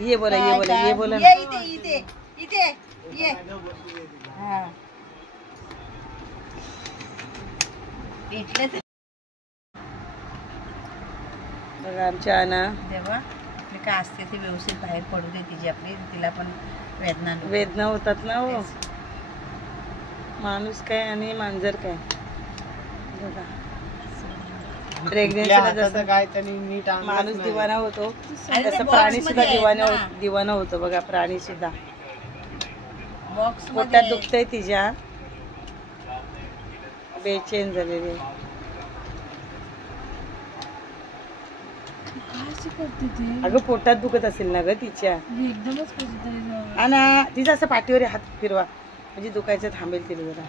ये बोला ये बोला ये बोला ये इथे इथे इथे ये हा भेटले बघा आमच्या आना देवा आपली काय असते ते व्यवस्थित बाहेर पडू दे तिची आपली तिला पण वेदना होतात ना हो माणूस काय आणि मांजर काय बघा प्रेग्नेन्सीला जसं काय माणूस दिवाना होतो तसं प्राणी सुद्धा दिवाना होतो बघा प्राणी सुद्धा पोटात दुखतंय तिच्या बेचैन झालेली अगं पोटात दुखत असेल ना ग तिच्या आणि तिचा असं पाठीवर हात फिरवा म्हणजे दुखायचं थांबेल तिला जरा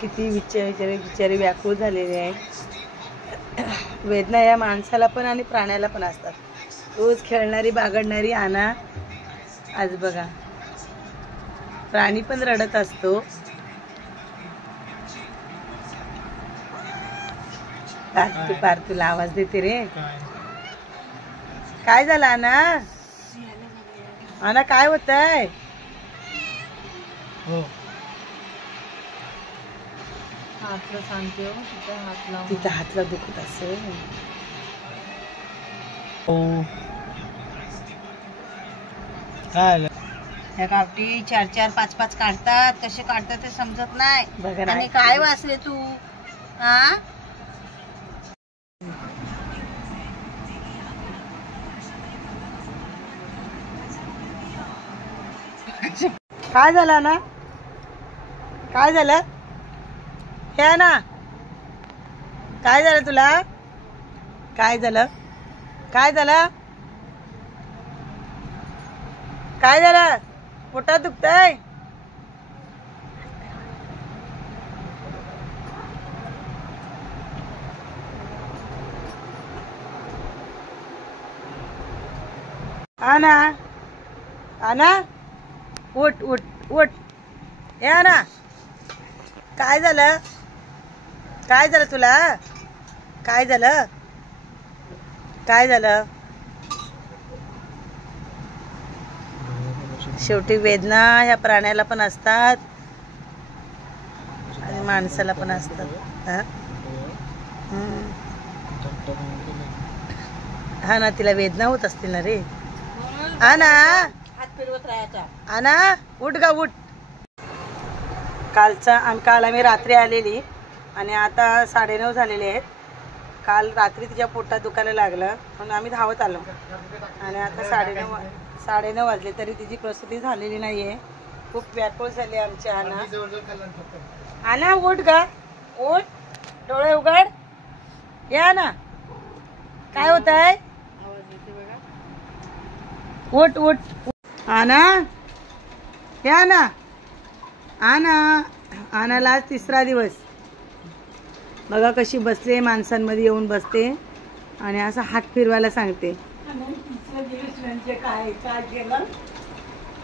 किती बिचारे व्याकुळ झालेले आहे वेदना या माणसाला पण आणि प्राण्याला पण असतात रोज खेळणारी बागडणारी आना आज बघा प्राणी पण रडत असतो तुला आवाज देते रे काय झालं आना आना काय होतंय हातला सांगते तिथं हातला दुखत असेल त्या गावठी 4-4 5-5 काढतात कसे काढतात ते समजत नाही आणि काय वाचले तू हा काय झालं ना काय झालं हे ना काय झालं तुला काय झालं काय झालं काय झालं पोटात दुखतंय आना आना उठ उठ उठ हे आना काय झालं तुला काय झालं काय झालं शेवटी वेदना ह्या प्राण्याला पण असतात आणि माणसाला पण असतात हा ना तिला वेदना होत असतील ना रे हा ना हात फिरवत राहायचा आना उठ गा उठ काल आम्ही रात्री आलेली आणि आता 9:30 झालेले आहेत काल रात्री तिच्या पोटात दुखायला लागलं म्हणून आम्ही धावत आलो आणि आता 9:30 वाजले तरी तिची प्रसूती झालेली नाहीये खूप व्याकुळ झाली आमची आना उठ गा उठ डोळे उघड या ना काय होत आहे उठ उठ आना या ना आनाला आज 3रा दिवस बघा कशी बसले माणसांमध्ये येऊन बसते आणि असं हात फिरवायला सांगते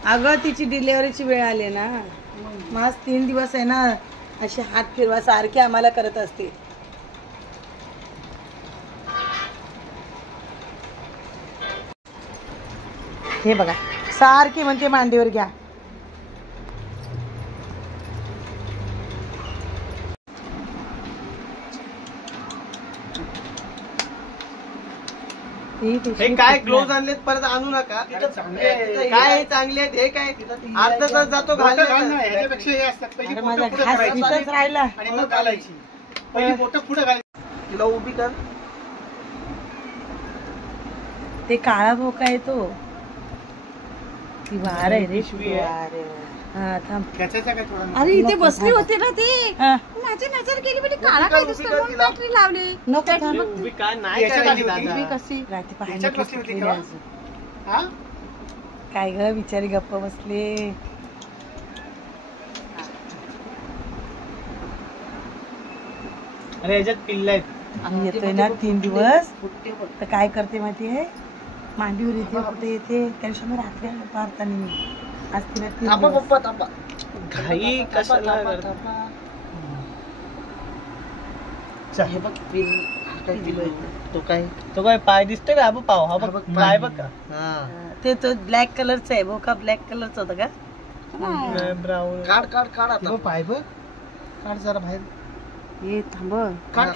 अगं तिची डिलिव्हरीची वेळ आली ना मग आज 3 दिवस आहे ना अशी हात फिरवा सारखी आम्हाला करत असते हे बघा सारखी म्हणते मांडीवर घ्या हे काय ग्लोव्ह आणलेत परत आणू नका काय हे चांगले आहेत हे काय अर्धा तास जातो राहिला आणि मग घालायची पहिली बोटं पुढे घालायची तिला उभी कर ते काळा भोका आहे तो ती वार आहे रे हा थांब अरे इथे बसली होती ना ती माझी नजर गेली म्हणजे काळा काय दिसतो म्हणून बॅटरी लावली नको उभी काय नाही कशी काय ग बिचारी गप्प बसले अरे याच्यात पिल्ला आहेत आम्ही येतोय ना 3 दिवस तर काय करते माहिती आहे मांडीवर येते कुठे येते त्या दिवशी मी रात्री आलो पाहताना आज तिने तीन थांबा दिवस. पप्पा थांबा. घाई कशाला करता? हे बघ पिन काय दिलोय तो काय पाय दिसतोय का? पाव हा बघ पाय बघ का. ते तो ब्लॅक कलरचा आहे बोका. ब्लॅक कलरचा होता का? ब्राऊन. काढ आता पाय बघ. काढ जरा बाहेर. हे थांब. काढ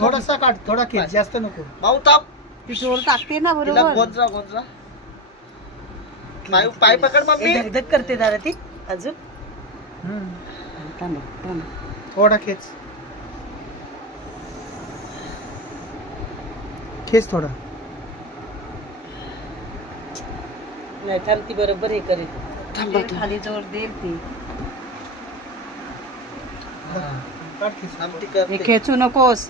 थोडासा काढ. थोडा खेच जास्त नको. भाऊ ताप ती जोर टाकते ना बरोबर. गोंजरा पाय पकड मम्मी. धगधग करते दादा ती अजून. थांब. थोडा खेच थोडा. नाही थांब ती बरोबर हे करेल. खाली जोर देईल ती. हे खेचू नकोस.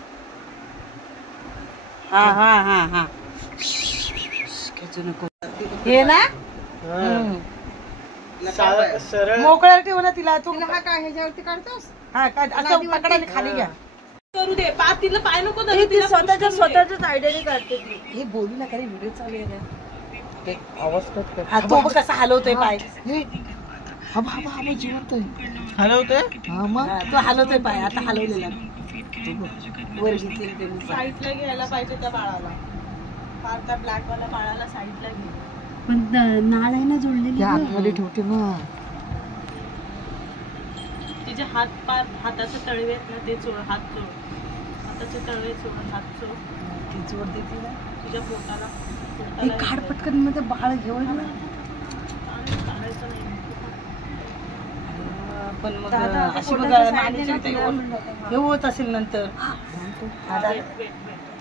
हा खेचू नको. हे ना सरळ मोकळ्या ठेव ना तिला. तू हा काय ह्याच्यावरती काढतोस? हा काय असं पकडा आणि खाली घ्या. करू दे. तिला पाय नको हे ती स्वतःच्याच आयडियाने काढते ती. हे बोलू नका रे व्हिडिओ चालू आहे ना. आवाज हा तो बघ कसा हलवतोय पाय. जिवंत हलवतोय. तो हलवतोय पाय. आता हलवलेला वर घेतलेली त्यांनी. साईडला घ्यायला पाहिजे त्या बाळाला. त्या ब्लॅक वाला बाळाला साईडला घे. पण नाळ आहे ना जोडलेली. आतमध्ये ठेवते ना. तिचे हाताचे तळवे आहेत ना ते चोळ. हात चोळ. हाताचे तळवे चोळ. हात चोळ. ती जोड देते ना तुझ्या पोटाला. हे काढ पटकन मध्ये बाळ घेऊन ना. काढायचं नाही. पण मग अशी बघा मानेची हे होत असेल नंतर.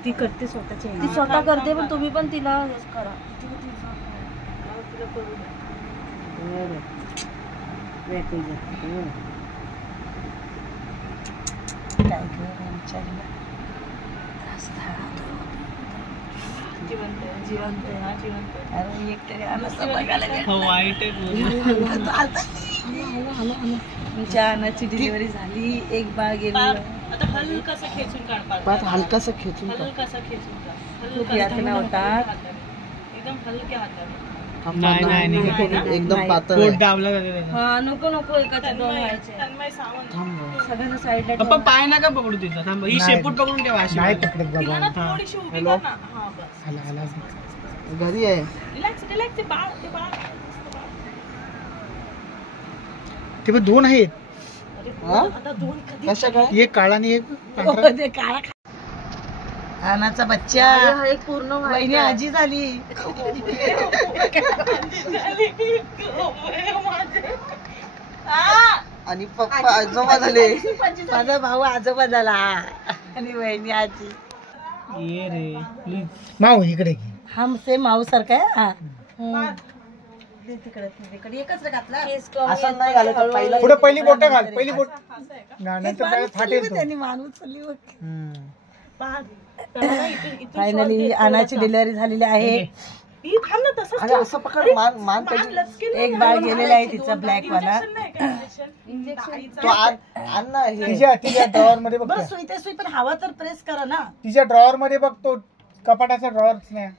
ती करते स्वतःची. ती स्वतः करते पण तुम्ही पण तिला करा. जिवंत. अरे एक तरी आनंद बघायला गेला. वाईट अन्नाची डिलिव्हरी झाली. एक बाळ गेली. आता हलकासा खेचून काढ. हलकासा खेचून हलकासा खेचून काढ. खूप यातना होतात. एकदम हलक्या हाताने. नाही एकदम पातळ. दाबला हा नको एकाचे दोन व्हायचे. सगळ्यांना साईडला पाय नका पकडू तिचा. थांब ही शेपूट पकडून ठेवा. नाही पकडत बाबा. थोडीशी उभी कर ना. हा बस. घरी आहे. रिलॅक्स. ते बाळ. ते पण दोन आहेत. आता दोन कधी. कशा काय? एक काळा आणि एक पांढरा. आनाचा बच्चा. एक पूर्ण वहिनी आजी झाली. आणि पप्पा आजोबा झाले. माझा भाऊ आजोबा झाला आणि वहिनी आजी. ये रे प्लीज. माऊ इकडे घे. हा सेम माऊ सारखा आहे. हा तिकडे एकच घातला. असं नाही घालत. पुढे पहिली बोट घाल. पहिली बोट नंतर फाटेल तो. त्यांनी मान उचलली. फायनली आनाची डिलिव्हरी झालेली आहे. अरे असं पकड. मान एक बाळ गेलेला आहे तिचा ब्लॅक वाला. तो आण ना हे. तिच्या ड्रॉवर मध्ये बघ. सुई पण हवा तर प्रेस करा ना. तिच्या ड्रॉवर मध्ये बघ. तो कपाटाचा ड्रॉवर नाही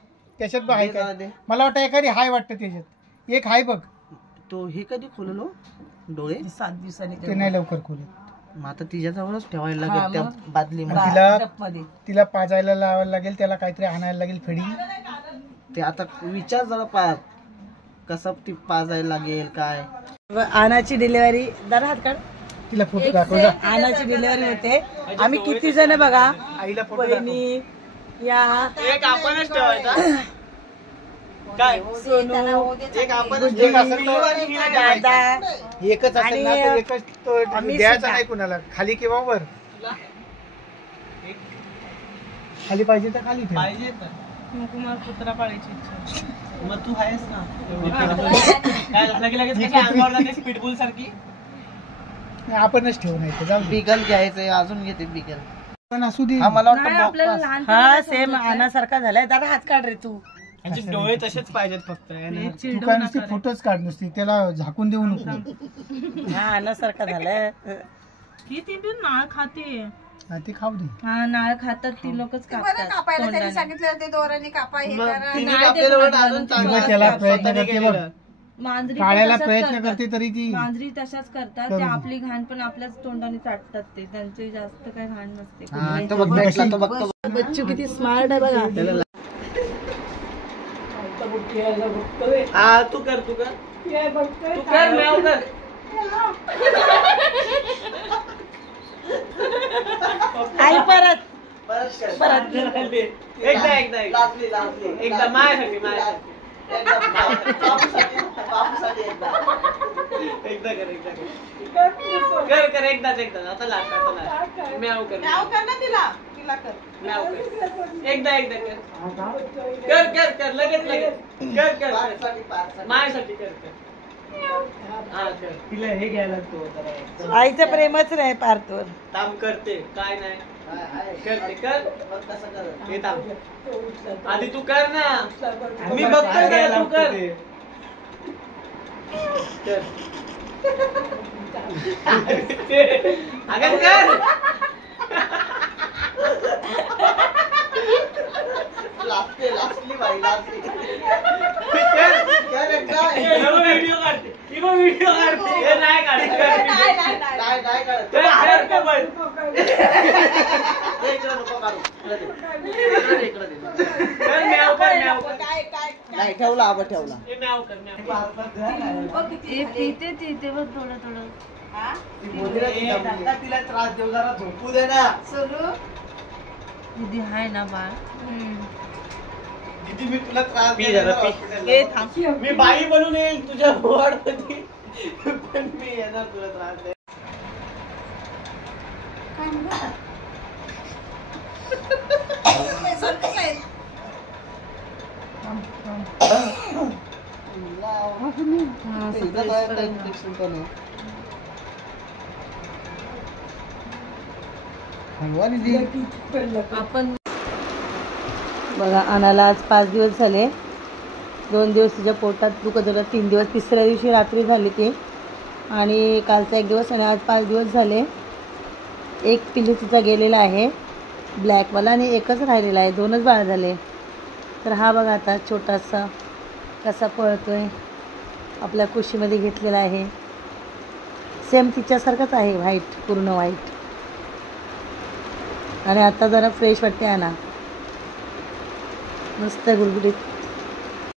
त्याच्यात बघ. आहे काय? मला वाटतं एखादी हाय वाटतं त्याच्यात. एक हाय बघ. तो हे कधी खोललो डोळे? 7 दिवसांनी ते नाही लवकर खोलत. मग आता तिच्याजवळच ठेवायला लागेल त्या बादली. तिला पाजायला लावायला लागेल. त्याला काहीतरी आणायला लागेल फेडी. ते आता विचार जरा कसं ती पाजायला लागेल काय. आनाची डिलिव्हरी जरा हात काढ. तिला फोटो दाखव. आनाची डिलिव्हरी होते. आम्ही किती जण बघा. आईला फोटो दाखव. बहिणी या एक आपणच ठेवायचा काय. सोनू एक आपण एक असेल तर दादा एकच असेल ना तर एकच तो आम्ही द्यायचा सुद्धा. नाही कुणाला. खाली किंवा वर. खाली पाहिजे तर खाली ठेव. पाहिजे तर. नको मला कुत्रा पाळायची इच्छा. मग तू आहेस ना. काय झालं की लगेच अंगावर स्पीडबुल सारखी. आपणच ठेवू नाही तर जाऊ दे. बिगल घ्यायचंय. अजून घेते बिगल. पण असू दे. हा मला नाही, आपल्याला वाटतं लहान हा सेम आनासारखा झालाय. जरा हात काढ रे तू. डोळे तसेच पाहिजेत फक्त. तू काय नुसती फोटोच काढ. नुसती त्याला झाकून देऊ नको. हा आनासारखा झालाय. ही ती पण नाळ खाते. हा, ते खाऊ दे. हा नाळ खातात ती लोकच कापायला त्यांनी सांगितलं ते दोराने कापा हे करा. तिने कापलेलं अजून तुला त्याला प्रयत्न करते बघ. मांजरी काढायला तशाच प्रयत्न करतात. करते तरी ती मांजरी तशाच करतात करू ते दे. आपली घाण पण आपल्याच तोंडाने चाटतात ते त्यांची जास्त काही घाण नसते बच्चू किती स्मार्ट आहे बघा. हा तू कर म्याव कर. आई परत एकदा माझ्यासाठी एकदा कर एकदाच आता लागतात म्याव कर नाव कर ना तिला कर. म्याव कर एकदा कर लगेच कर माझ्यासाठी कर हा कर. तिला हे घ्यायला लागतो. आईचं प्रेमच नाही पार्थवर. काम करते काय नाही करते कर हे थांब आधी तू कर ना मी बघतोय ना तू कर अगं कर व्हिडिओ काढते हे नाही काढत नाही ठेवला आबा ठेवला. पिते तेव्हा थोडं थोडं तिला त्रास देऊ जरा झोपू दे ना. दीदी हाय ना बाळ. किती मी तुला त्रास देणार. मी बाई बनून येईल तुझ्या वॉर्ड मध्ये पण मी येणार तुला त्रास दे. आपण बघा आणाला आज 5 दिवस झाले. 2 दिवस तिच्या पोटात दुखत होतं. 3 दिवस, तिसऱ्या दिवशी रात्री झाली ती आणि कालचा 1 दिवस आणि आज 5 दिवस झाले. एक पिल्लू तिचा गेलेला आहे ब्लॅकवाला आणि एकच राहिलेला आहे. 2च बाळ झाले. तर हा बघा आता छोटासा कसा पळतोय. आपल्या कुशीमध्ये घेतलेला आहे. सेम तिच्यासारखंच आहे, व्हाईट, पूर्ण व्हाईट. आणि आता जरा फ्रेश वाटते आणा, मस्त गुडगुडीत.